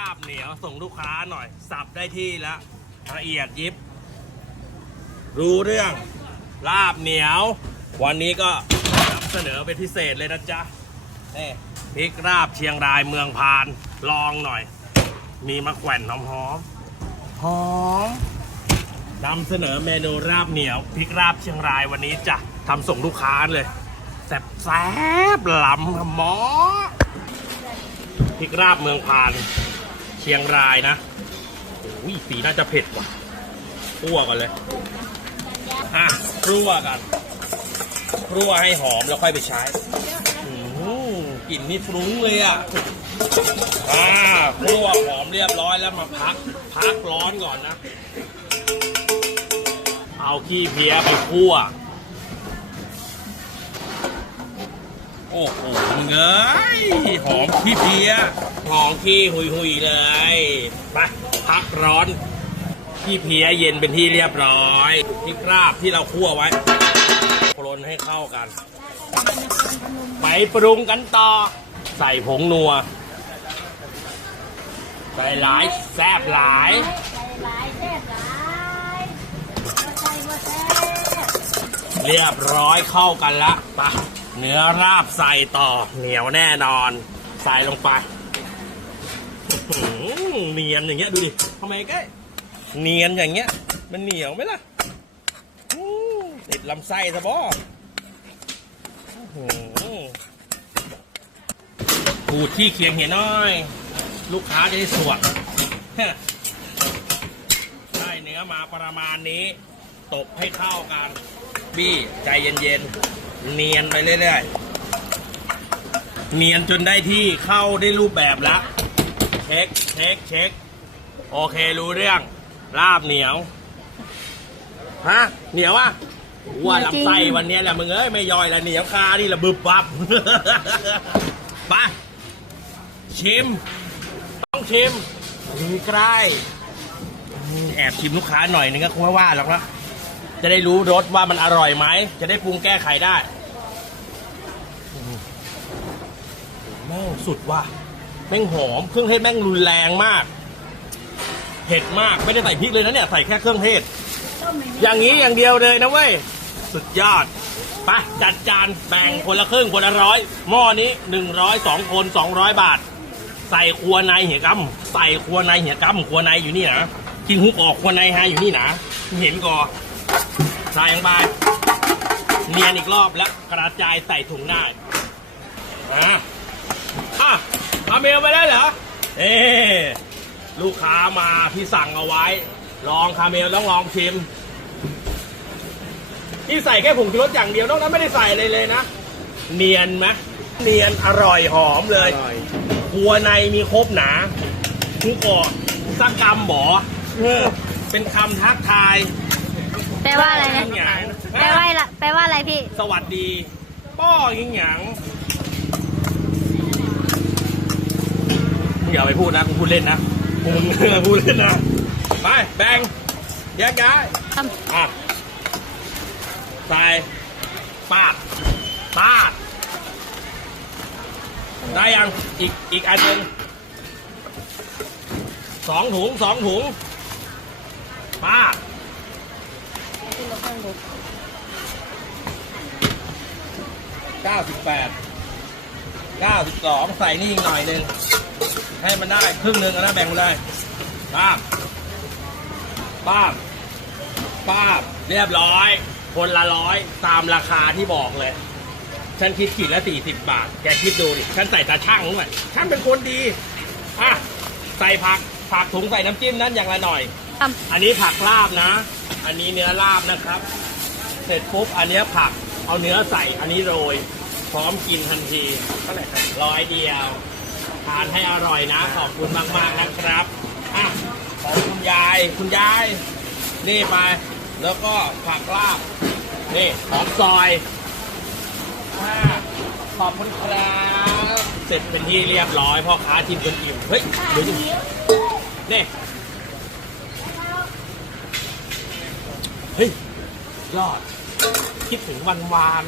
ราบเหนียวส่งลูกค้าหน่อย สับได้ที่แล้วละเอียดยิบ รู้เรื่องลาบเหนียว วันนี้ก็นำเสนอเป็นพิเศษเลยนะจ๊ะนี่พริกราบเชียงรายเมืองพานลองหน่อย มีมะแขวนหอมหอมหอมนำเสนอเมนูราบเหนียวพริกราบเชียงรายวันนี้จะทำส่งลูกค้าเลยแซ่บแซ่บลำหมอพริกราบเมืองพาน เชียงรายนะโอ้ยสีน่าจะเผ็ดว่ะคั่วก่อนเลยอะคั่วกันคั่วให้หอมแล้วค่อยไปใช้อืมกลิ่นนี่ฟรุ้งเลยอะอ่าคั่วหอมเรียบร้อยแล้วมาพัก พักร้อนก่อนนะ เอาขี้เพียไปคั่ว โอ้โหมึงเอ้ยหอมขี้เพียหอมขี้หุยหุยเลยไปพักร้อนที่เพียเย็นเป็นที่เรียบร้อยพริกราบที่เราคั่วไว้โคลนให้เข้ากัน ไปปรุงกันต่อ ใส่ผงนัว ใส่หลายแซบหลายหลายแซ่บหลายเรียบร้อยเข้ากันละไป เนื้อราบใส่ต่อเหนียวแน่นอน ใส่ลงไปเนียนอย่างเงี้ยดูดิทำไมกล้เนียนอย่างเงี้ย มันเหนียวไหมล่ะติดลำไส้ซะบ่ขูดที่เคียงเหียน้อย ลูกค้าจะได้สวดได้เนื้อมาประมาณนี้ ตบให้เข้ากัน บี้ใจเย็นๆ เนียนไปเรื่อยๆเนียนจนได้ที่เข้าได้รูปแบบแล้ว เช็คเช็คเช็คโอเครู้เรื่องลาบเหนียวฮะเหนียวอะว่าลำไส้วันเนี้ยแหละมึงเอ้ยไม่ย่อยละเหนียวคานี่ละบึบบับไปชิม ต้องชิมถึงใกล้อืมแอบชิมลูกค้าหน่อยนึงก็คงไม่ว่าหรอกนะ จะได้รู้รสว่ามันอร่อยไหม จะได้ปรุงแก้ไขได้อืมแม่งสุดว่ะ แม่งหอม เครื่องเทศแม่งรุนแรงมาก เผ็ดมาก ไม่ได้ใส่พริกเลยนะเนี่ย ใส่แค่เครื่องเทศต้มอย่างนี้อย่างนี้อย่างเดียวเลยนะเว้ย สุดยอดไปจัดจานแบ่งคนละครึ่งคนละร้อยหม้อนี้หนึ่งร้อยสองคนสองร้อยบาท ใส่ครัวในเหี่ยกำใส่ครัวในเหี่ยกำครัวในอยู่นี่นะกินฮุกออกครัวในฮะอยู่นี่นะเห็นก่อน ใส่ลงไปเนียนอีกรอบแล้วกระจายใส่ถุงได้อะอะทำเมลไปได้เหรอเอ๊ลูกค้ามาที่สั่งเอาไว้ ลองคาเมลต้องลองชิมที่ใส่แค่ผงชูรสอย่างเดียวนอกนั้นไม่ได้ใส่เลยเลยนะ เนียนไหมเนียนอร่อยหอมเลยหัวในมีครบหนาทุกออกสักกำบอเออเป็นคำทักทาย แปลว่าอะไรนะ หยังแปลว่าอะไรแปลว่าอะไรพี่ สวัสดี ป้อยิงหยังมึงอย่าไปพูดนะกูพูดเล่นนะมึงพูดเล่นนะ ไป แบ่งแยกย้ายทำ อะใส่ปาดปาด ได้ยัง อีก อีกอันหนึ่งสองถุงสองถุงปาด เก้าสิบแปดเก้าสิบสองใส่นี่อีกหน่อยหนึ่งให้มันได้ครึ่งหนึ่งนะแบ่งไปเลยป้าบป้าบป้าบเรียบร้อย คนละร้อยตามราคาที่บอกเลย ฉันคิดขีดละสี่สิบบาท แกคิดดูดิ ฉันใส่ตาช่างด้วยฉันเป็นคนดี อะ ใส่ผัก ผักถุงใส่น้ำจิ้มนั้นอย่างละหน่อยทอันนี้ผักลาบนะ อันนี้เนื้อลาบนะครับเสร็จปุ๊บอันเนี้ยผักเอาเนื้อใส่อันนี้โรย พร้อมกินทันทีเท่าไหร่ครับร้อยเดียวทานให้อร่อยนะ ขอบคุณมากๆนะครับอะของคุณยายคุณยาย นี่ไปแล้วก็ผักลาบนี่หอมซอยอ่าขอบคุณครับ เสร็จเป็นที่เรียบร้อยพ่อค้าชิมจนอิ่มเฮ้ยเดี๋ยวดินี่เฮ้ยยอด คิดถึงวันวาน